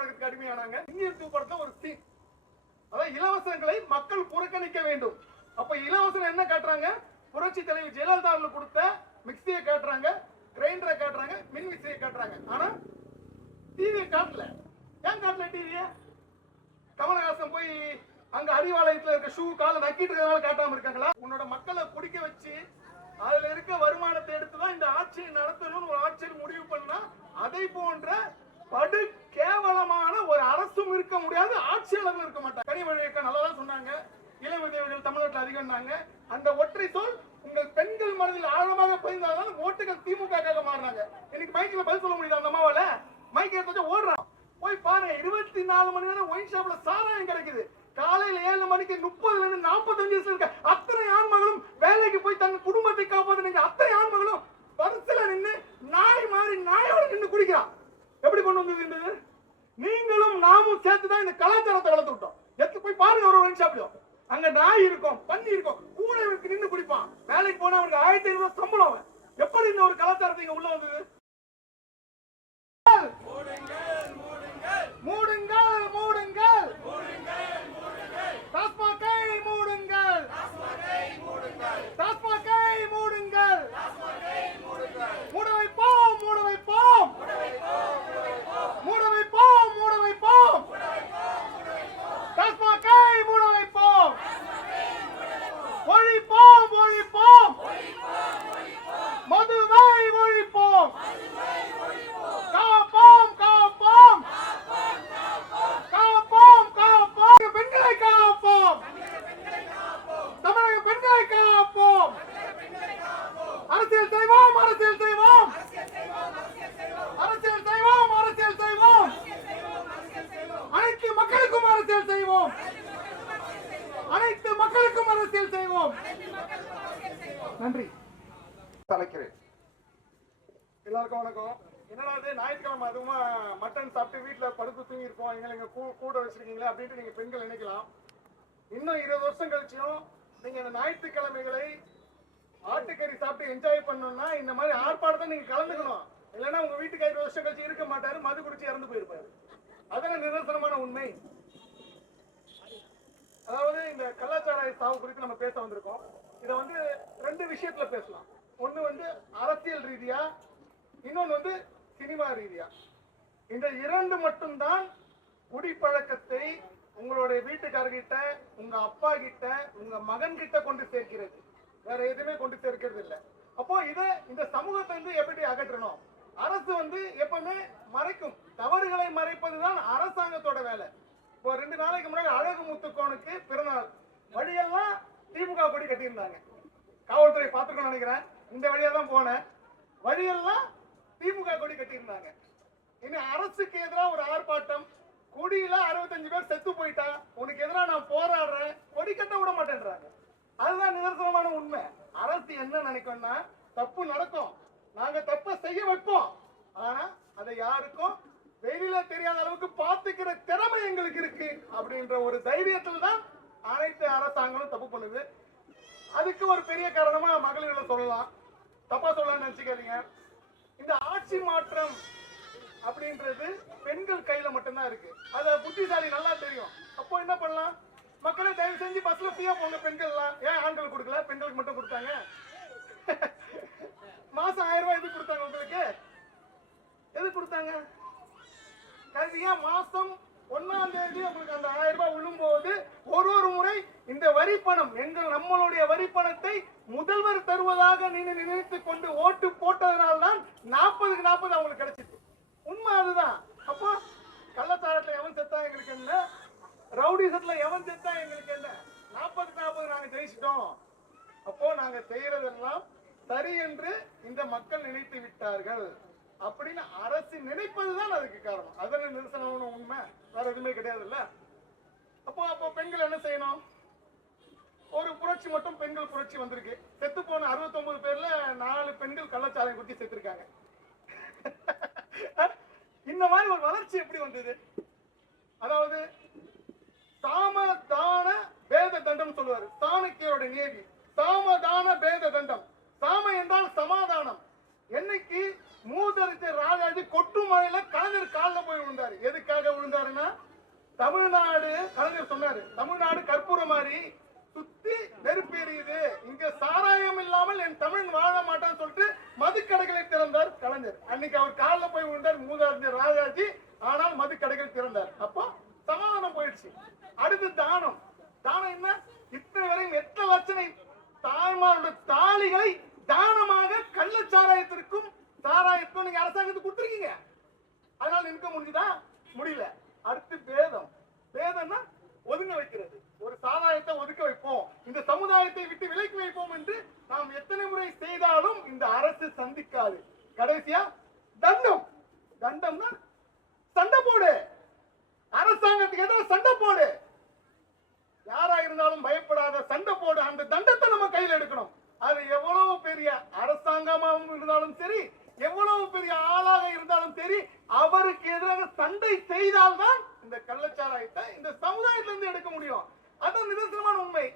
பழக்கத்துக்கு அடிமையானாங்க. Indian two படத்துல ஒரு சீன் அதான் இலவசங்களை மக்கள் புறக்கணிக்க வேண்டும். அப்ப இலவசம் என்ன காட்டுறாங்க? புரட்சி தலைவர் ஜெயலலிதா கொடுத்த மிக்சியை காட்டுறாங்க கிரைண்டரை காட்டுறாங்க மின் மிக்சியை காட்டுறாங்க. ஆனா டிவியை காட்டல. ஏன் காட்டல டிவியை கமலஹாசன் போய் அங்க அறிவாலயத்துல இருக்க ஷூ காலை நக்கிட்டு இருக்கறதுனால காட்டாம இருக்காங்களா? உன்னோட மக்களை குடிக்க வச்சு அதுல இருக்க வருமானத்தை எடுத்துதான் இந்த ஆட்சியை நடத்தணும்னு ஒரு ஆட்சியர் முடிவு பண்ணா அதை போன்ற படு கேவலமான ஒரு அரசும் இருக்க முடியாது ஆட்சியாளரும் இருக்க மாட்டாங்க கனிமொழி இயக்கம் நல்லா தான் சொன்னாங்க. இளம் உதவிகள் தமிழ்நாட்டில் அதிகம்னாங்க. அந்த ஒற்றை சொல் உங்கள் பெண்கள் மனதில் ஆழமாக பதிந்தால்தான் ஓட்டுகள் திமுக மாறினாங்க இன்னைக்கு மைக்கில் பதில் சொல்ல முடியுது அந்த அம்மாவால? மைக் எடுத்து ஓடுறான். போய் பாருங்க இருபத்தி நாலு மணி நேரம் ஒயின் ஷாப்ல சாராயம் கிடைக்குது. காலையில ஏழு மணிக்கு முப்பதுல இருந்து நாற்பத்தஞ்சு வயசுல இருக்க அத்தனை ஆண்மகளும் வேலைக்கு போய் தங்க குடும்பத்தை காப்பாத்துனீங்க அத்தனை ஆண்மகளும் பரிசுல நின்று நாய் மாதிரி நாயோட நின்று குடிக்கிறான். எப்படி கொண்டு வந்தது இந்த நீங்களும் நாமும் சேர்த்து தான் இந்த கலாச்சாரத்தை வளர்த்து விட்டோம். எடுத்து போய் பாருங்க ஒரு ஒயின் ஷாப்லயும் அங்க நாய் இருக்கும் பன்னி இருக்கும். கூட இவனுக்கு நின்னு குடிப்பான். வேலைக்கு போனா அவனுக்கு ஆயிரத்தி ஐநூறு சம்பளம் அவன். எப்படி இந்த ஒரு கலாச்சாரத்தை இங்க உள்ள வந்தது மூடுங்கள் மூடுங்கள் டாஸ்மாகை மூடுங்கள் டாஸ்மாகை மூடுங்கள் மூட வைப்போம் மூட வைப்போம் மூட வைப்போம் மூட வைப்போம் டாஸ்மாகை மூட வைப்போம் ஒழிப்போம் ஒழிப்போம் மதுவை ஒழிப்போம் காப்போம் காப்போம் காப்போம் காப்போம் பெண்களை காப்போம் தமிழக பெண்களை காப்போம் அரசியல் செய்வோம் அரசியல் செய்வோம் அரசியல் செய்வோம் அரசியல் செய்வோம் அனைத்து மக்களுக்கும் அரசியல் செய்வோம் அனைத்து மக்களுக்கும் அரசியல் செய்வோம் நன்றி தலைக்கிறேன் எல்லாருக்கும் வணக்கம் என்னடா இது ஞாயிற்றுக்கிழமை அதுவுமா மட்டன் சாப்பிட்டு வீட்டில் படுத்து தூங்கி இருப்போம் எங்களை இங்கே கூ கூட வச்சிருக்கீங்களே அப்படின்ட்டு நீங்கள் பெண்கள் நினைக்கலாம் இன்னும் இருபது வருஷம் கழிச்சியும் நீங்கள் இந்த ஞாயிற்றுக்கிழமைகளை ஆட்டுக்கறி சாப்பிட்டு என்ஜாய் பண்ணணும்னா இந்த மாதிரி ஆர்ப்பாட்டத்தை நீங்கள் கலந்துக்கணும். இல்லைன்னா உங்கள் வீட்டுக்கு ஐந்து வருஷம் கழிச்சு இருக்க மாட்டாரு மது குடிச்சு இறந்து போயிருப்பாரு. அதான் நிதர்சனமான உண்மை. அதாவது இந்த கலாச்சார சாவு குறித்து நம்ம பேச வந்திருக்கோம். இதை வந்து ரெண்டு விஷயத்துல பேசலாம். ஒண்ணு வந்து அரசியல் ரீதியா இன்னொன்னு வந்து சினிமா ரீதியா. இந்த இரண்டு மட்டும்தான் குடிப்பழக்கத்தை உங்களுடைய வீட்டுக்காரர்கிட்ட உங்க அப்பா கிட்ட உங்க மகன் கிட்ட கொண்டு சேர்க்கிறது. வேற எதுவுமே கொண்டு சேர்க்கிறது இல்லை அப்போ இதை இந்த சமூகத்தை வந்து எப்படி அகற்றணும்? அரசு வந்து எப்பவுமே மறைக்கும். தவறுகளை மறைப்பதுதான் அரசாங்கத்தோட வேலை. இப்போ ரெண்டு நாளைக்கு முன்னாடி அழகு முத்துக்கோனுக்கு பிறநாள் வழியெல்லாம் திமுக கொடி கட்டியிருந்தாங்க. காவல்துறை பார்த்துக்கணும் நினைக்கிறேன். இந்த வழியா தான் போனேன். வழியெல்லாம் திமுக கொடி கட்டியிருந்தாங்க. இன்னும் அரசுக்கு எதிராக ஒரு ஆர்ப்பாட்டம். கொடியில அறுபத்தஞ்சு பேர் செத்து போயிட்டா உனக்கு எதிராக நான் போராடுறேன். கொடி கட்ட விட மாட்டேன்றாங்க. அதுதான் நிதர்சனமான உண்மை. அரசு என்ன நினைக்கும்னா தப்பு நடக்கும். நாங்க தப்ப செய்ய வைப்போம். ஆனா அதை யாருக்கும் வெளியில தெரியாத அளவுக்கு பாத்துக்கிற திறமை எங்களுக்கு இருக்கு அப்படின்ற ஒரு தைரியத்துல தான் அனைத்து அரசாங்கங்களும் தப்பு பண்ணுது. அதுக்கு ஒரு பெரிய காரணமா மகளிர்களை சொல்லலாம். தப்பா சொல்லலாம்னு நினைச்சுக்காதீங்க. இந்த ஆட்சி மாற்றம் அப்படின்றது பெண்கள் கையில மட்டும்தான் இருக்கு. அத புத்திசாலி நல்லா தெரியும். அப்போ என்ன பண்ணலாம்? மக்களே தயவு செஞ்சு பஸ்ல ஃப்ரீயா போங்க. பெண்கள்லாம். ஏன் ஆண்கள் கொடுக்கல? பெண்களுக்கு மட்டும் கொடுத்தாங்க. மாசம் ஆயிரம் ரூபாய் எதுக்கு கொடுத்தாங்க உங்களுக்கு? எது கொடுத்தாங்க? கல்வியா மாசம் ஒன்னாம் தேதி உங்களுக்கு அந்த ஆயிரம் ரூபாய் விழும்போது ஒரு ஒரு முறை இந்த வரி பணம் எங்கள் நம்மளுடைய வரி பணத்தை முதல்வர் தருவதாக நீங்க நினைத்து கொண்டு ஓட்டு போட்டதனால்தான் நாற்பதுக்கு நாற்பது அவங்களுக்கு கிடைச்சிது உண்மை இந்த மக்கள் நினைத்து விட்டார்கள் அப்படின்னு அரசு நினைப்பதுதான் அதுக்கு காரணம். அதன நிரசனமான உண்மை? வேற எதுவுமே கிடையாது இல்ல அப்போ அப்போ பெண்கள் என்ன செய்யணும்? ஒரு புரட்சி மட்டும் பெண்கள் புரட்சி வந்திருக்கு. செத்து போன 69 பேர்ல நாலு பெண்கள் கள்ளச்சாலை குத்தி செத்துருக்காங்க. இந்த மாதிரி ஒரு வளர்ச்சி எப்படி வந்தது? அதாவது சாம தான பேத தண்டம் சொல்லுவாரு. சாணக்கியரோட நேவி சாம தான பேத தண்டம். சாம என்றால் சமாதானம். என்னைக்கு மூதரித்த ராஜாஜி கொட்டு மழையில கலைஞர் காலில் போய் விழுந்தாரு. எதுக்காக விழுந்தாருன்னா தமிழ்நாடு கலைஞர் சொன்னாரு தமிழ்நாடு கற்பூரம் மாதிரி சுத்தி நெருப்பு எரியுது. இங்க சாராயம் இல்லாமல் என் தமிழ் வாழ மாட்டான்னு சொல்லிட்டு மதுக்கடைகளை திறந்தார் கலைஞர். அன்னைக்கு அவர் காலில் போய் விழுந்தார் மூதாரிஞ்ச ராஜாஜி. ஆனால் மதுக்கடைகள் திறந்தார். அப்போ சமாதானம் போயிடுச்சு. அடுத்து தானம். தானம் என்ன? இத்தனை வரையும் எத்தனை லட்சணை தாய்மாரோட தாலிகளை தானமாக கள்ளச்சாராயத்திற்கும் சாராயத்துக்கும் நீங்க அரசாங்கத்துக்கு கொடுத்துருக்கீங்க. அதனால நிற்க முடிஞ்சுதா? முடியல. அடுத்து பேதம். பேதம்னா ஒதுங்க வைக்கிறது. ஒரு சாராயத்தை ஒதுக்க வைப்போம். இந்த சமுதாயத்தை விட்டு விலக்கி வைப்போம் என்று நாம் எத்தனை முறை செய்தாலும் இந்த அரசு சந்திக்காது. கடைசியா தண்டம். தண்டம்னா சண்டை போடு. அரசாங்கத்துக்கு எதாவது சண்டை போடு. யாரா இருந்தாலும் பயப்படாத சண்டை போடு. அந்த தண்டத்தை நம்ம கையில எடுக்கணும். அது எவ்வளவு பெரிய அரசாங்கமாகவும் இருந்தாலும் சரி எவ்வளவு பெரிய ஆளாக இருந்தாலும் சரி அவருக்கு எதிராக சண்டை செய்தால்தான் இந்த கள்ளச்சாராயத்தை இந்த சமுதாயத்துல இருந்து எடுக்க முடியும். அதான் நிதர்சனமான உண்மை.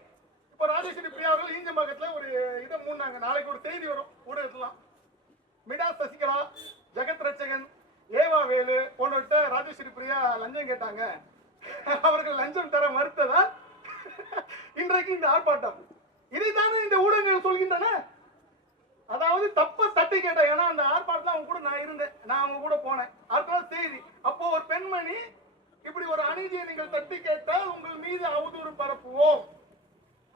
இப்ப ராஜேஸ்வரி பிரியா அவர்கள் ஈஞ்சம்பாக்கத்துல ஒரு இதை மூணாங்க நாளைக்கு ஒரு செய்தி வரும். ஊடகத்துலாம் மிடா சசிகலா ஜெகத் ரட்சகன் ஏவா வேலு போன்றவர்கிட்ட ராஜேஸ்வரி பிரியா லஞ்சம் கேட்டாங்க. அவர்கள் லஞ்சம் தர மறுத்ததால் இன்றைக்கு இந்த ஆர்ப்பாட்டம். இதைத்தானே இந்த ஊடகங்கள் சொல்கின்றன? அதாவது தப்ப தட்டி கேட்டேன் ஏன்னா அந்த ஆர்ப்பாட்டத்தில் அவங்க கூட நான் இருந்தேன். நான் அவங்க கூட போனேன். அதுதான் செய்தி. அப்போ ஒரு பெண்மணி இப்படி ஒரு அநீதியை நீங்கள் தட்டி கேட்டால் உங்கள் மீது அவதூறு பரப்புவோம்.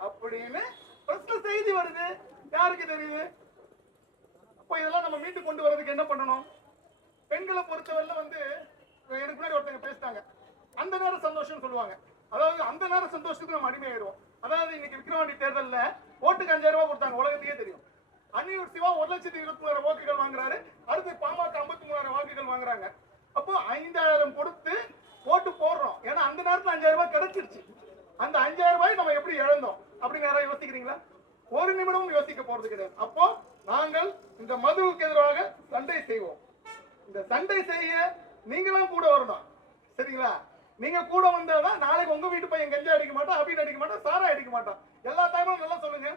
அப்படின்னு பிரஸ்ல செய்தி வருது. யாருக்கு தெரியுது? அப்போ இதெல்லாம் நம்ம மீட்டு கொண்டு வரதுக்கு என்ன பண்ணணும்? பெண்களை பொறுத்தவரையில வந்து எனக்கு முன்னாடி ஒருத்தங்க பேசிட்டாங்க அந்த நேரம் சந்தோஷம் சொல்லுவாங்க. அதாவது அந்த நேரம் சந்தோஷத்துக்கு நம்ம அடிமையாயிடுவோம். அதாவது இன்னைக்கு விக்ரவாண்டி தேர்தல்ல ஓட்டுக்கு அஞ்சாயிரம் ரூபாய் கொடுத்தாங்க. உலகத்துக்கே தெரியும். அன்னியூர் சிவா ஒரு லட்சத்தி இருபத்தி மூணாயிரம் வாக்குகள் வாங்குறாரு. அடுத்து பாமக ஐம்பத்தி மூணாயிரம் வாக்குகள் வாங்குறாங்க. அப்போ ஐந்தாயிரம் கொடுத்து ஓட்டு போடுறோம். ஏன்னா அந்த நேரத்துல அஞ்சாயிரம் ரூபாய் கிடைச்சிருச்சு. அந்த அஞ்சாயிரம் ரூபாய் நம்ம எப்படி இழந்தோம்? அப்படின்னு யாராவது யோசிக்கிறீங்களா? ஒரு நிமிடமும் யோசிக்க போறது கிடையாது. அப்போ நாங்கள் இந்த மதுவுக்கு எதிராக சண்டை செய்வோம். இந்த சண்டை செய்ய நீங்களும் கூட வரணும். நீங்க கூட வந்தாதான் நாளைக்கு உங்க வீட்டு பையன் கஞ்சா அடிக்க மாட்டான் அப்படின்னு அடிக்க மாட்டான் சாரா அடிக்க மாட்டான். எல்லா டைமும் நல்லா சொல்லுங்க.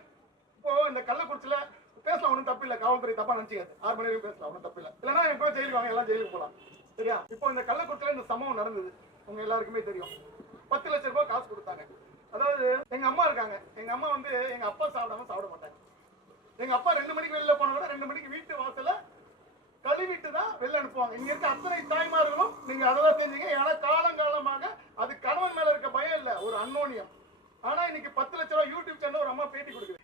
இப்போ இந்த கள்ளக்குறிச்சியில பேசலாம் ஒன்றும் தப்பு இல்ல. காவல்துறை தப்பா நினைச்சுக்காது. ஆறு மணி வரைக்கும் பேசலாம் ஒன்றும் தப்பு இல்ல. இல்லைன்னா எப்போ ஜெயிலுக்கு வாங்க எல்லாம் ஜெயிலுக்கு போலாம். சரியா? இப்போ இந்த கள்ளக்குறிச்சியில இந்த சம்பவம் நடந்தது. உங்க எல்லாருக்குமே தெரியும். பத்து லட்சம் ரூபாய் காசு கொடுத்தாங்க. அதாவது எங்க அம்மா இருக்காங்க. எங்க அம்மா வந்து எங்க அப்பா சாப்பிடாம சாப்பிட மாட்டாங்க. எங்க அப்பா ரெண்டு மணிக்கு வெளியில போன விட ரெண்டு மணிக்கு வீட்டு வாசல கழுவிட்டு தான் வெளில அனுப்புவாங்க. இங்க இருக்க அத்தனை தாய்மார்களும் நீங்க அதெல்லாம் தெரிஞ்சுங்க ஏன்னா காலங்காலமாக அது கணவன் மேல இருக்க பயம் இல்ல ஒரு அன்னோனியம் ஆனா இன்னைக்கு பத்து லட்ச ரூபாய் யூடியூப் சேனல் ஒரு அம்மா பேட்டி கொடுக்குது.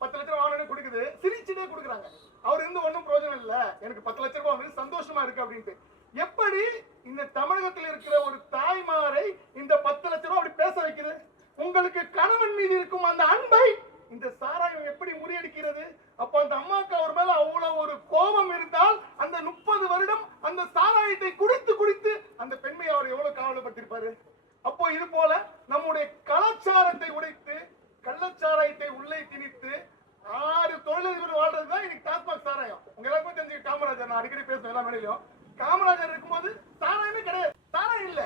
பத்து லட்ச ரூபாய் வாங்கினே கொடுக்குது. சிரிச்சுட்டே கொடுக்குறாங்க. அவர் இருந்து ஒன்றும் பிரயோஜனம் இல்ல. எனக்கு பத்து லட்ச ரூபாய் வந்து சந்தோஷமா இருக்கு அப்படின்ட்டு. எப்படி இந்த தமிழகத்தில் இருக்கிற ஒரு தாய்மாரை இந்த பத்து லட்ச ரூபாய் அப்படி பேச வைக்குது உங்களுக்கு கணவன் மீது இருக்கும் அந்த அன்பை இந்த சாராயம் எப்படி முறியடிக்கிறது அப்ப அந்த அம்மாவுக்கு அவர் மேல அவ்வளவு ஒரு கோபம் இருந்தால் அந்த முப்பது வருடம் அந்த சாராயத்தை குடித்து குடித்து அந்த பெண்மை அவர் எவ்வளவு கவலைப்பட்டிருப்பாரு அப்போ இது போல நம்முடைய கலாச்சாரத்தை உடைத்து கள்ளச்சாராயத்தை உள்ளே திணித்து ஆறு தொழிலதிபர் வாழ்றது தான் இன்னைக்கு டாஸ்மாக் சாராயம் உங்க எல்லாருக்கும் தெரிஞ்சு காமராஜர் நான் அடிக்கடி பேசுவேன் எல்லா மேடையிலும் காமராஜர் இருக்கும்போது சாராயமே கிடையாது. சாராயம் இல்ல.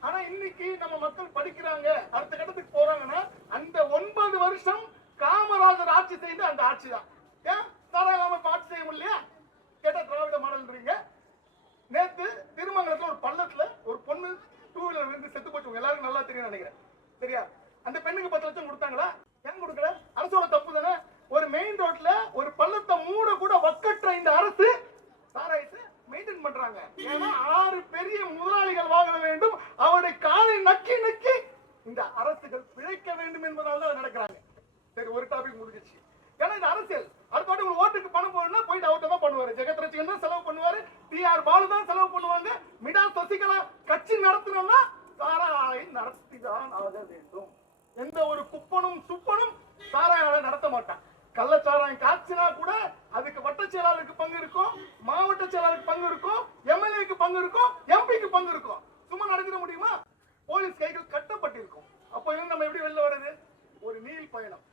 ஆனா இன்னைக்கு நம்ம மக்கள் படிக்கிறாங்க அடுத்த கட்டத்துக்கு போறாங்கன்னா அந்த ஒன்பது வருஷம் காமராஜர் ஆட்சி செய்து அந்த ஆட்சி தான். ஏன்? சாராயம் இப்ப ஆட்சி செய்ய முடியலையா? கேட்டா திராவிட மாடல்ன்றீங்க. நேத்து திருமங்கலத்துல ஒரு பள்ளத்துல ஒரு பொண்ணு டூ வீலர் விழுந்து செத்து போச்சு. எல்லாருக்கும் நல்லா தெரியும் நினைக்கிறேன். சரியா? அந்த பெண்ணுக்கு பத்து லட்சம் கொடுத்தாங்களா? ஏன் கொடுக்கல? அரசோட தப்பு தானே? ஒரு மெயின் ரோட்ல ஒரு பள்ளத்தை மூட கூட வக்கற்ற இந்த அரசு சாராயத்தை மெயின்டைன் பண்றாங்க. ஏன்னா ஆறு பெரிய முதலாளிகள் வாங்க வேண்டும். அவருடைய காலை நக்கி நக்கி இந்த அரசுகள் பிழைக்க வேண்டும் என்பதால் தான் நடக்கிறாங்க. சரி ஒரு டாபிக் முடிஞ்சிச்சு ஏன்னா இந்த அரசியல். அடுத்த வாட்டி உங்களுக்கு ஓட்டுக்கு பணம் போடணும்னா போயிட்டு அவர்கிட்ட தான் பண்ணுவாரு. ஜெகத் ரசிகன் தான் செலவு பண்ணுவாரு. டி ஆர் பாலு தான் செலவு பண்ணுவாங்க. மிடா சசிகலா கட்சி நடத்தணும்னா சாராயை நடத்தி தான் ஆக வேண்டும். எந்த ஒரு குப்பனும் சுப்பனும் சாராயால நடத்த மாட்டான். கள்ளச்சாராயம் காய்ச்சினா கூட அதுக்கு வட்ட செயலாளருக்கு பங்கு இருக்கும் மாவட்ட செயலாளருக்கு பங்கு இருக்கும் எம்எல்ஏக்கு பங்கு இருக்கும் எம்பிக்கு பங்கு இருக்கும். சும்மா நடந்துட முடியுமா? போலீஸ் கைகள் கட்டப்பட்டிருக்கும். அப்போ இருந்து நம்ம எப்படி வெளில வருது ஒரு நீள் பயணம்.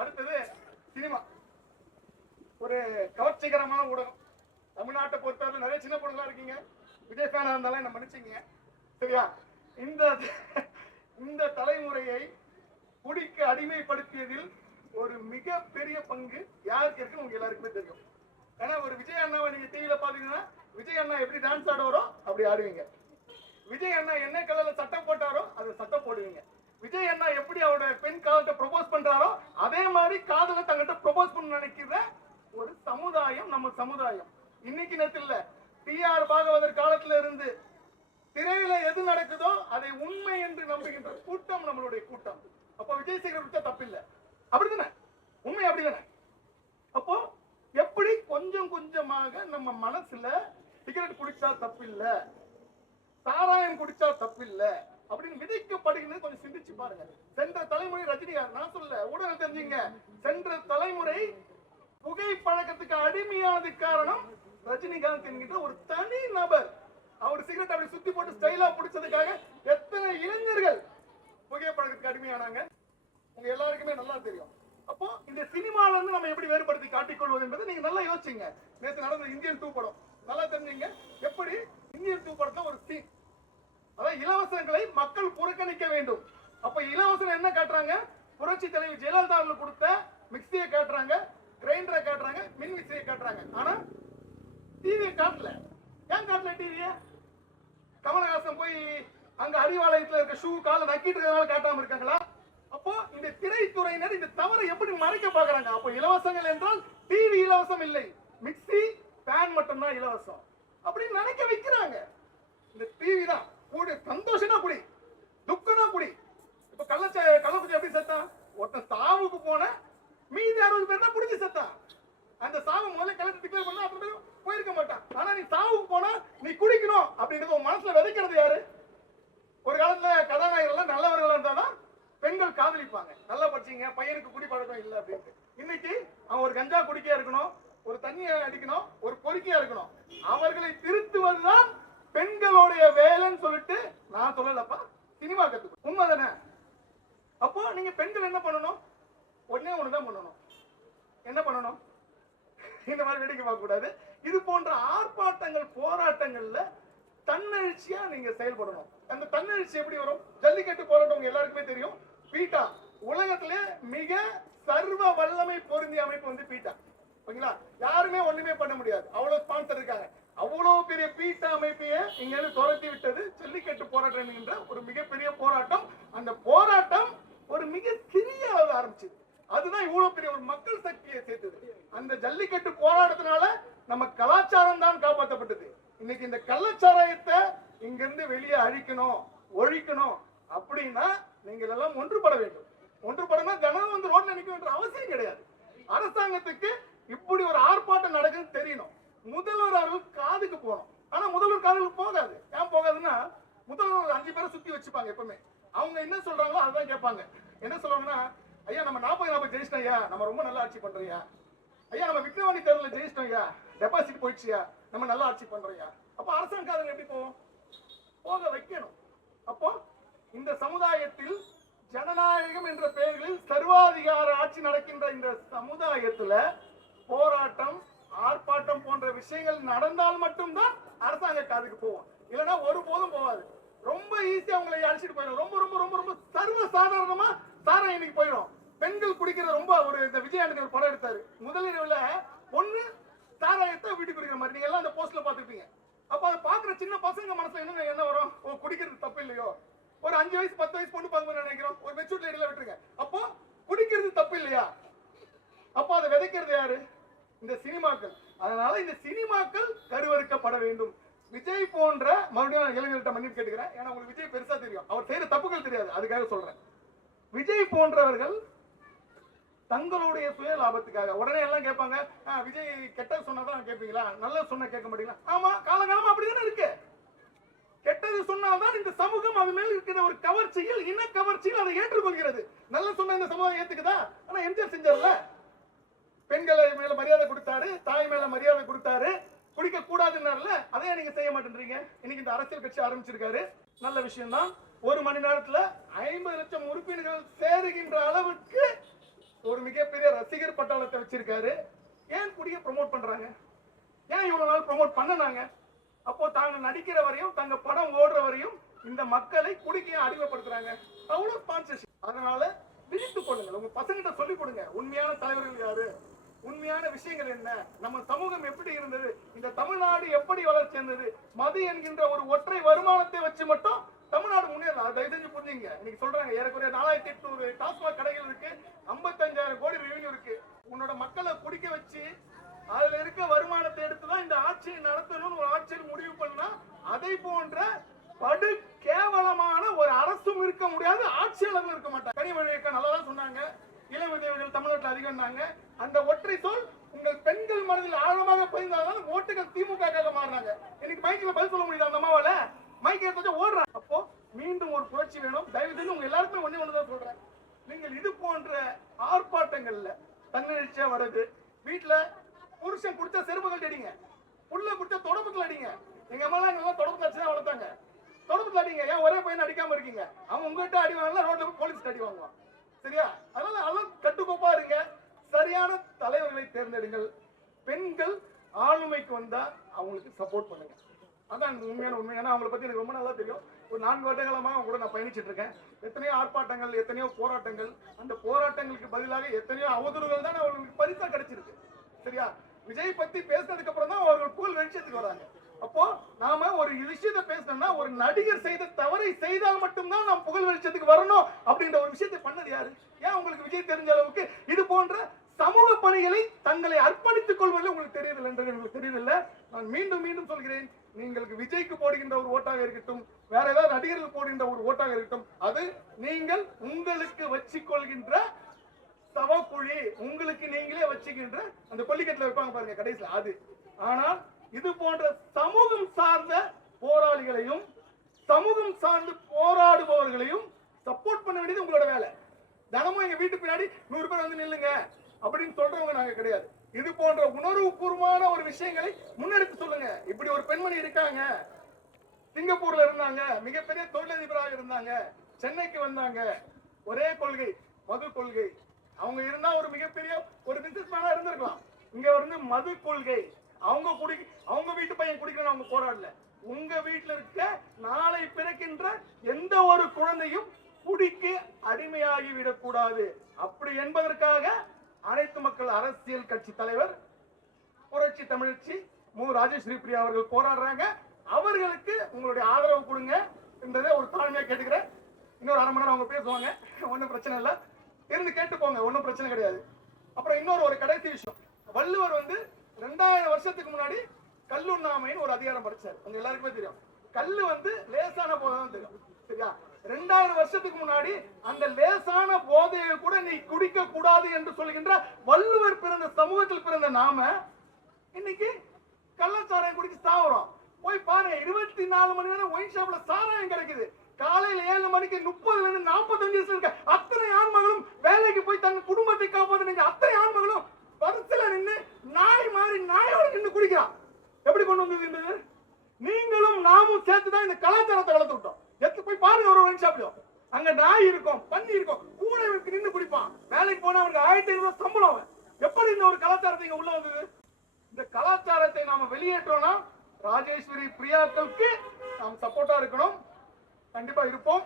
அடுத்தது சினிமா. ஒரு கவர்ச்சிகரமான ஊடகம். தமிழ்நாட்டை பொறுத்தவரை நிறைய சின்ன பொண்ணுங்களா இருக்கீங்க. விஜய் ஃபேனா இருந்தாலும் என்ன மன்னிச்சிங்க. சரியா? இந்த இந்த தலைமுறையை குடிக்கு அடிமைப்படுத்தியதில் ஒரு மிகப்பெரிய பங்கு யாருக்கு இருக்கு உங்க எல்லாருக்குமே தெரியும். ஏன்னா ஒரு விஜய் அண்ணாவை நீங்க டிவியில பாத்தீங்கன்னா விஜய் அண்ணா எப்படி டான்ஸ் ஆடுவாரோ அப்படி ஆடுவீங்க. விஜய் அண்ணா என்ன கலர்ல சட்டம் போட்டாரோ அது சட்டம் போடுவீங்க. விஜய் அண்ணா எப்படி அவரோட பெண் காதல்கிட்ட ப்ரொபோஸ் பண்றாரோ அதே மாதிரி காதல தங்கிட்ட ப்ரொபோஸ் பண்ண நினைக்கிற ஒரு சமுதாயம் நம்ம சமுதாயம். இன்னைக்கு நேரத்தில் இல்ல டிஆர் பாகவதர் காலத்துல இருந்து திரையில எது நடக்குதோ அதை உண்மை என்று நம்புகின்ற கூட்டம் நம்மளுடைய கூட்டம். அப்போ விஜய் சேகர் விட்டா தப்பில்லை. அப்படிதானே? உண்மை அப்படிதானே? அப்போ எப்படி கொஞ்சம் கொஞ்சமாக நம்ம மனசுல சிகரெட் குடிச்சா தப்பு இல்ல சாராயம் குடிச்சா தப்பு இல்லை அப்படின்னு விதைக்கப்படுகிறது கொஞ்சம் சிந்திச்சு பாருங்க. சென்ற தலைமுறை ரஜினிகாந்த் நான் சொல்ல ஊடகம் தெரிஞ்சுங்க. சென்ற தலைமுறை புகை பழக்கத்துக்கு அடிமையானது காரணம் ரஜினிகாந்த் என்கின்ற ஒரு தனி நபர். அவர் சிகரெட் அப்படி சுத்தி போட்டு ஸ்டைலா பிடிச்சதுக்காக எத்தனை இளைஞர்கள் புகை பழக்கத்துக்கு அடிமையானாங்க? உங்க எல்லாருக்குமே நல்லா தெரியும். அப்போ இந்த சினிமால இருந்து நம்ம எப்படி வேறுபடுத்தி காட்டிக்கொள்வது என்பதை நீங்க நல்லா யோசிச்சீங்க நேற்று நடந்த இந்தியன் டூ படம் நல்லா தெரிஞ்சீங்க. எப்படி? இந்தியன் டூ படத்துல ஒரு சீன் அதாவது இலவசங்களை மக்கள் புறக்கணிக்க வேண்டும். அப்ப இலவசம் என்ன காட்டுறாங்க? புரட்சி தலைவர் ஜெயலலிதா அவர்கள் கொடுத்த மிக்சியை காட்டுறாங்க கிரைண்டரை காட்டுறாங்க மின் மிக்சியை காட்டுறாங்க. ஆனா டிவியை காட்டல. ஏன் காட்டல டிவியை கமலஹாசன் போய் அங்க அறிவாலயத்துல இருக்க ஷூ காலை நக்கிட்டு இருக்கிறதுனால காட்டாம இருக்காங்களா? அப்போ இந்த திரைத்துறையினர் இந்த தவறை எப்படி மறைக்க பாக்குறாங்க அப்போ இலவசங்கள் என்றால் டிவி இலவசம் இல்லை. மிக்ஸி பேன் மட்டும்தான் இலவசம். அப்படின்னு நினைக்க வைக்கிறாங்க இந்த டிவி தான் கூடி சந்தோஷம்னா குடி துக்கம்னா குடி இப்ப கள்ளச்ச கள்ளக்குச்சி எப்படி செத்தான் ஒருத்தன் சாவுக்கு போன மீதி அறுபது பேர் தான் புடிச்சு செத்தான் அந்த சாவு முதல்ல கலந்து டிக்ளேர் பண்ணா அத்தனை பேரும் போயிருக்க மாட்டான் ஆனா நீ சாவுக்கு போனா நீ குடிக்கணும் அப்படின்றது உன் மனசுல விதைக்கிறது யாரு ஒரு காலத்துல கதாநாயகர்கள் எல்லாம் நல்லவர்களா இருந்தாதான் பெண்கள் காதலிப்பாங்க நல்லா படிச்சீங்க பையனுக்கு குடி பழக்கம் இல்லை அப்படின்ட்டு இன்னைக்கு அவன் ஒரு கஞ்சா குடிக்கையா இருக்கணும் ஒரு தண்ணியை அடிக்கணும் ஒரு பொறுக்கியா இருக்கணும் அவர்களை திருத்துவதுதான் பெண்களுடைய வேலைன்னு சொல்லிட்டு நான் சொல்லலப்பா சினிமா கத்துக்கணும் உண்மை தானே அப்போ நீங்க பெண்கள் என்ன பண்ணணும்? ஒண்ணே ஒண்ணுதான் பண்ணணும். என்ன பண்ணணும்? இந்த மாதிரி வேடிக்கை பார்க்க கூடாது இது போன்ற ஆர்ப்பாட்டங்கள் போராட்டங்கள்ல தன்னெழுச்சியா நீங்க செயல்படணும். அந்த தன்னெழுச்சி எப்படி வரும்? ஜல்லிக்கட்டு போராட்டம் எல்லாருக்குமே தெரியும். பீட்டா உலகத்திலே மிக சர்வ வல்லமை பொருந்திய அமைப்பு வந்து பீட்டா. ஓகேங்களா? யாருமே ஒண்ணுமே பண்ண முடியாது. அவ்வளவு ஸ்பான்சர் இருக்காங்க. அவ்வளவு பெரிய பீட்டா அமைப்பையே இங்க இருந்து துரத்தி விட்டது ஜல்லிக்கட்டு போராட்டம் என்கின்ற ஒரு மிகப்பெரிய போராட்டம். அந்த போராட்டம் ஒரு மிக சிறிய அளவு ஆரம்பிச்சது அதுதான் இவ்வளவு பெரிய ஒரு மக்கள் சக்தியை சேர்த்தது. அந்த ஜல்லிக்கட்டு போராட்டத்தினால நம்ம கலாச்சாரம் தான் காப்பாற்றப்பட்டது இன்னைக்கு இந்த கள்ளச்சாராயத்தை இங்கிருந்து வெளியே அழிக்கணும் ஒழிக்கணும் அப்படின்னா நீங்கள் எல்லாம் ஒன்றுபட வேண்டும். ஒன்றுபடனா தினம் வந்து ரோட்ல நிக்க வேண்டிய அவசியம் கிடையாது. அரசாங்கத்துக்கு இப்படி ஒரு ஆர்ப்பாட்டம் நடக்குதுன்னு தெரியணும். முதல்வர் அவர்கள் காதுக்கு போகணும். ஆனா முதல்வர் காதுக்கு போகாது. ஏன் போகாதுன்னா முதல்வர் அஞ்சு பேரை சுத்தி வச்சுப்பாங்க எப்பவுமே. அவங்க என்ன சொல்றாங்களோ அதுதான் கேட்பாங்க. என்ன சொல்லுவாங்கன்னா ஐயா நம்ம நாற்பது நாற்பது ஜெயிச்சிட்டோம் ஐயா. நம்ம ரொம்ப நல்லா ஆட்சி பண்றியா ஐயா. நம்ம விக்ரவாணி தேர்தலில் ஜெயிச்சிட்டோம் ஐயா. டெபாசிட் போயிடுச்சியா நம்ம நல்லா ஆட்சி பண்றியா அப்போ அரசாங்க எப்படி போகும் போக வைக்கணும். அப்போ இந்த சமுதாயத்தில் ஜனநாயகம் என்ற பெயர்களில் சர்வாதிகார ஆட்சி நடக்கின்ற இந்த சமுதாயத்துல போராட்டம் ஆர்ப்பாட்டம் போன்ற விஷயங்கள் நடந்தால் மட்டும்தான் அரசாங்க காதுக்கு போவோம். இல்லைன்னா ஒருபோதும் போகாது ரொம்ப ஈஸியா உங்களை அழைச்சிட்டு போயிடும். ரொம்ப ரொம்ப ரொம்ப ரொம்ப சர்வ சாதாரணமா சாரம் இன்னைக்கு போயிடும். பெண்கள் குடிக்கிற ரொம்ப ஒரு இந்த விஜயானந்தர் படம் எடுத்தாரு. முதலிரவுல ஒண்ணு சாராயத்தை வீட்டுக்கு குடிக்கிற மாதிரி. நீங்க எல்லாம் அந்த போஸ்ட்ல பாத்துருப்பீங்க அப்ப அதை பாக்குற சின்ன பசங்க மனசுல என்ன என்ன வரும்? ஓ குடிக்கிறது தப்பு இல்லையோ? ஒரு அஞ்சு வயசு பத்து வயசு பொண்ணு பார்க்க நினைக்கிறோம். ஒரு மெச்சூர் லேடில விட்டுருங்க. அப்போ குடிக்கிறது தப்பு இல்லையா? அப்போ அதை விதைக்கிறது யாரு? இந்த சினிமாக்கள். அதனால இந்த சினிமாக்கள் கருவறுக்கப்பட வேண்டும். விஜய் போன்ற மறுபடியும் நான் இளைஞர்கிட்ட மன்னிப்பு கேட்டுக்கிறேன். ஏன்னா உங்களுக்கு விஜய் பெருசா தெரியும். அவர் செய்யற தப்புகள் தெரியாது. அதுக்காக சொல்றேன். விஜய் போன்றவர்கள் தங்களுடைய சுய லாபத்துக்காக. உடனே எல்லாம் கேட்பாங்க விஜய் கெட்டது சொன்னாதான் கேட்பீங்களா? நல்ல சொன்ன கேட்க மாட்டீங்களா? ஆமா காலகாலமா அப்படிதானே இருக்கு. கெட்டது சொன்னால்தான் இந்த சமூகம் அது மேல் இருக்கிற ஒரு கவர்ச்சியில் இன கவர்ச்சியில் அதை ஏற்றுக்கொள்கிறது. நல்ல சொன்ன இந்த சமூகம் ஏத்துக்குதா? ஆனா எம்ஜிஆர் செஞ்சார்ல. பெண்களை மேல மரியாதை கொடுத்தாரு தாய் மேல மரியாதை கொடுத்தாரு. குடிக்க கூடாதுன்னாருல அதே நீங்க செய்ய மாட்டேன்றீங்க. இன்னைக்கு இந்த அரசியல் கட்சி ஆரம்பிச்சிருக்காரு. நல்ல விஷயம் தான் ஒரு மணி நேரத்துல ஐம்பது லட்சம் உறுப்பினர்கள் சேருகின்ற அளவுக்கு ஒரு மிகப்பெரிய ரசிகர் பட்டாளத்தை வச்சிருக்காரு. ஏன் குடிய ப்ரோமோட் பண்றாங்க? ஏன் இவ்வளவு நாள் ப்ரோமோட் பண்ணனாங்க? அப்போ தாங்க நடிக்கிற வரையும் தங்க படம் ஓடுற வரையும் இந்த மக்களை குடிக்க ஏன் அடிமைப்படுத்துறாங்க அவ்வளவு ஸ்பான்சர்ஷிப் அதனால விழித்து கொள்ளுங்க உங்க பசங்கிட்ட சொல்லிக் கொடுங்க. உண்மையான தலைவர்கள் யாரு? உண்மையான விஷயங்கள் என்ன? நம்ம சமூகம் எப்படி இருந்தது? இந்த தமிழ்நாடு எப்படி வளர்ச்சி இருந்தது மது என்கின்ற ஒரு ஒற்றை வருமானத்தை வச்சு மட்டும் தமிழ்நாடு முன்னேறலாம். அதை தயவு செஞ்சு புரிஞ்சுங்க இன்னைக்கு சொல்றாங்க ஏறக்குறைய நாலாயிரத்தி எட்நூறு டாஸ்மாக் கடைகள் இருக்கு ஐம்பத்தஞ்சாயிரம் கோடி ரெவன்யூ இருக்கு. உன்னோட மக்களை குடிக்க வச்சு அதுல இருக்க வருமானத்தை எடுத்து தான் இந்த ஆட்சியை நடத்தணும்னு ஒரு ஆட்சியர் முடிவு பண்ணா அதை போன்ற படு கேவலமான ஒரு அரசும் இருக்க முடியாது ஆட்சியாளர்களும் இருக்க மாட்டாங்க. கனிமொழி இயக்கம் நல்லா தான் சொன்னாங்க. இளம் விதவைகள் தமிழ்நாட்டில் அதிகம்னாங்க. அந்த ஒற்றை சொல் உங்கள் பெண்கள் மனதில் ஆழமாக பதிந்தால்தான் ஓட்டுகள் திமுக மாறினாங்க இன்னைக்கு மைக்கில் பதில் சொல்ல முடியுது அந்த அம்மாவால? மைக் எடுத்து ஓடுறாங்க அப்போ மீண்டும் ஒரு புரட்சி வேணும். தயவு செய்து உங்க எல்லாருக்குமே ஒண்ணே ஒண்ணுதான் சொல்றேன். நீங்கள் இது போன்ற ஆர்ப்பாட்டங்கள்ல தன்னெழுச்சியா வர்றது வீட்டுல புருஷன் குடிச்சா செருப்புகள் அடிங்க. புள்ள குடிச்சா தொடப்பத்தில் அடிங்க. எங்க அம்மா எல்லாம் எல்லாம் தொடப்பத்தில் தான் வளர்த்தாங்க. தொடப்பத்தில் அடிங்க. ஏன் ஒரே பையன் அடிக்காம இருக்கீங்க? அவன் உங்ககிட்ட அடி வாங்கலாம் ரோட்ல போய் போலீஸ் அடி வாங்குவான். சரியா அதனால அதெல்லாம் கட்டுக்கோப்பா இருங்க சரியான தலைவர்களை தேர்ந்தெடுங்கள். பெண்கள் ஆளுமைக்கு வந்தா அவங்களுக்கு சப்போர்ட் பண்ணுங்க. அதான் எனக்கு உண்மையான உண்மை. ஏன்னா அவங்களை பத்தி எனக்கு ரொம்ப நல்லா தெரியும். ஒரு நான்கு வருடங்களமா அவங்க கூட நான் பயணிச்சிட்டு இருக்கேன். எத்தனையோ ஆர்ப்பாட்டங்கள் எத்தனையோ போராட்டங்கள் அந்த போராட்டங்களுக்கு பதிலாக எத்தனையோ அவதூறுகள் தான் அவங்களுக்கு பரிசா கிடைச்சிருக்கு. சரியா? விஜய் பத்தி பேசினதுக்கு அப்புறம் தான் அவர்கள் புகழ் வெளிச்சத்துக்கு வராங்க. அப்போ நாம ஒரு விஷயத்தை பேசணும்னா ஒரு நடிகர் செய்த தவறை செய்தால் மட்டும்தான் நாம் புகழ் வெளிச்சத்துக்கு வரணும் அப்படின்ற ஒரு விஷயத்தை பண்ணது யாரு? ஏன் உங்களுக்கு விஜய் தெரிஞ்ச அளவுக்கு? இது போன்ற சமூக பணிகளை தங்களை அர்ப்பணித்துக் கொள்வதில் உங்களுக்கு தெரியவில்லை என்று உங்களுக்கு தெரியவில்லை நான் மீண்டும் மீண்டும் சொல்கிறேன் நீங்களுக்கு விஜய்க்கு போடுகின்ற ஒரு ஓட்டாக இருக்கட்டும் வேற ஏதாவது நடிகர்கள் போடுகின்ற ஒரு ஓட்டாக இருக்கட்டும் அது நீங்கள் உங்களுக்கு வச்சுக்கொள்கின்ற சவக்குழி உங்களுக்கு நீங்களே வச்சுக்கின்ற அந்த கொல்லிக்கட்டில் வைப்பாங்க பாருங்க கடைசியில் அது. ஆனால் இது போன்ற சமூகம் சார்ந்த போராளிகளையும் சமூகம் சார்ந்து போராடுபவர்களையும் சப்போர்ட் பண்ண வேண்டியது உங்களோட வேலை. தினமும் எங்க வீட்டு பின்னாடி நூறு பேர் வந்து நில்லுங்க. அப்படின்னு சொல்றவங்க நாங்க கிடையாது. இது போன்ற உணர்வுபூர்வமான ஒரு விஷயங்களை முன்னெடுத்து சொல்லுங்க. இப்படி ஒரு பெண்மணி இருக்காங்க. சிங்கப்பூர்ல இருந்தாங்க. மிகப்பெரிய தொழிலதிபராக இருந்தாங்க. சென்னைக்கு வந்தாங்க. ஒரே கொள்கை மது கொள்கை. அவங்க இருந்தா ஒரு மிகப்பெரிய ஒரு பிசினஸ் மேனா இருந்திருக்கலாம். இங்க வந்து மது கொள்கை. அவங்க குடி அவங்க வீட்டு பையன் குடிக்கணும் அவங்க போராடல. உங்க வீட்டுல இருக்க நாளை பிறக்கின்ற எந்த ஒரு குழந்தையும் குடிக்கு அடிமையாகி விடக்கூடாது அப்படி என்பதற்காக அனைத்து மக்கள் அரசியல் கட்சி தலைவர் புரட்சி தமிழ்ச்சி மு. ராஜஸ்ரீ பிரியா அவர்கள் போராடுறாங்க. அவர்களுக்கு உங்களுடைய ஆதரவு கொடுங்க என்றதை ஒரு தாழ்மையா கேட்டுக்கிறேன். இன்னொரு அரை மணி நேரம் அவங்க பேசுவாங்க. ஒன்றும் பிரச்சனை இல்லை. இருந்து கேட்டு போங்க ஒன்றும் பிரச்சனை கிடையாது. அப்புறம் இன்னொரு ஒரு கடைசி விஷயம். வள்ளுவர் வந்து ரெண்டாயிரம் வருஷத்துக்கு முன்னாடி கல்லுண்ணாமைன்னு ஒரு அதிகாரம் படிச்சார். உங்க எல்லாருக்குமே தெரியும். கல்லு வந்து லேசான போதை தான் தெரியும். சரியா? ரெண்டாயிரம் வருஷத்துக்கு முன்னாடி அந்த லேசான போதையை கூட நீ குடிக்க கூடாது என்று சொல்கின்ற வள்ளுவர் பிறந்த சமூகத்தில் பிறந்த நாம இன்னைக்கு கள்ளச்சாராயம் குடிச்சு சாவுறோம். போய் பாருங்க இருபத்தி நாலு மணி நேரம் ஒயின் ஷாப்ல சாராயம் கிடைக்குது. காலையில ஏழு மணிக்கு முப்பதுல இருந்து நாற்பத்தஞ்சு வயசு இருக்க அத்தனை ஆண்மகளும் வேலைக்கு போய் தங்க குடும்பத்தை காப்பாற்று நீங்க அத்தனை ஆண்மகளும் வரிசையில நின்னு நாய் மாறி நாயோட நின்னு குடிக்கிறான் எப்படி கொண்டு வந்தது இந்த இது? நீங்களும் நாமும் சேர்த்து தான் இந்த கலாச்சாரத்தை வளர்த்து விட்டோம் எடுத்து போய் பாருங்க ஒரு ஒயின் ஷாப்லயும் அங்க நாய் இருக்கும் பன்னி இருக்கும் பூனை இவனுக்கு நின்னு குடிப்பான் வேலைக்கு போனா அவனுக்கு ஆயிரத்தி ஐநூறு ரூபாய் சம்பளம் அவன் எப்படி இந்த ஒரு கலாச்சாரத்தை இங்க உள்ள வந்தது இந்த கலாச்சாரத்தை நாம வெளியேற்றோம்னா ராஜேஸ்வரி பிரியாக்களுக்கு நாம் சப்போர்ட்டா இருக்கணும் கண்டிப்பா இருப்போம்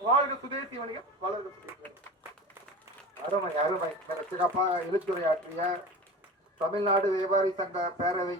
வாழ்க சுதேசி வணிகம் வளர்க சுதேசி வணிகம் அருமை அருமை மிக சிறப்பாக எழுத்துரையாற்றிய தமிழ்நாடு வியாபாரி சங்க பேரவை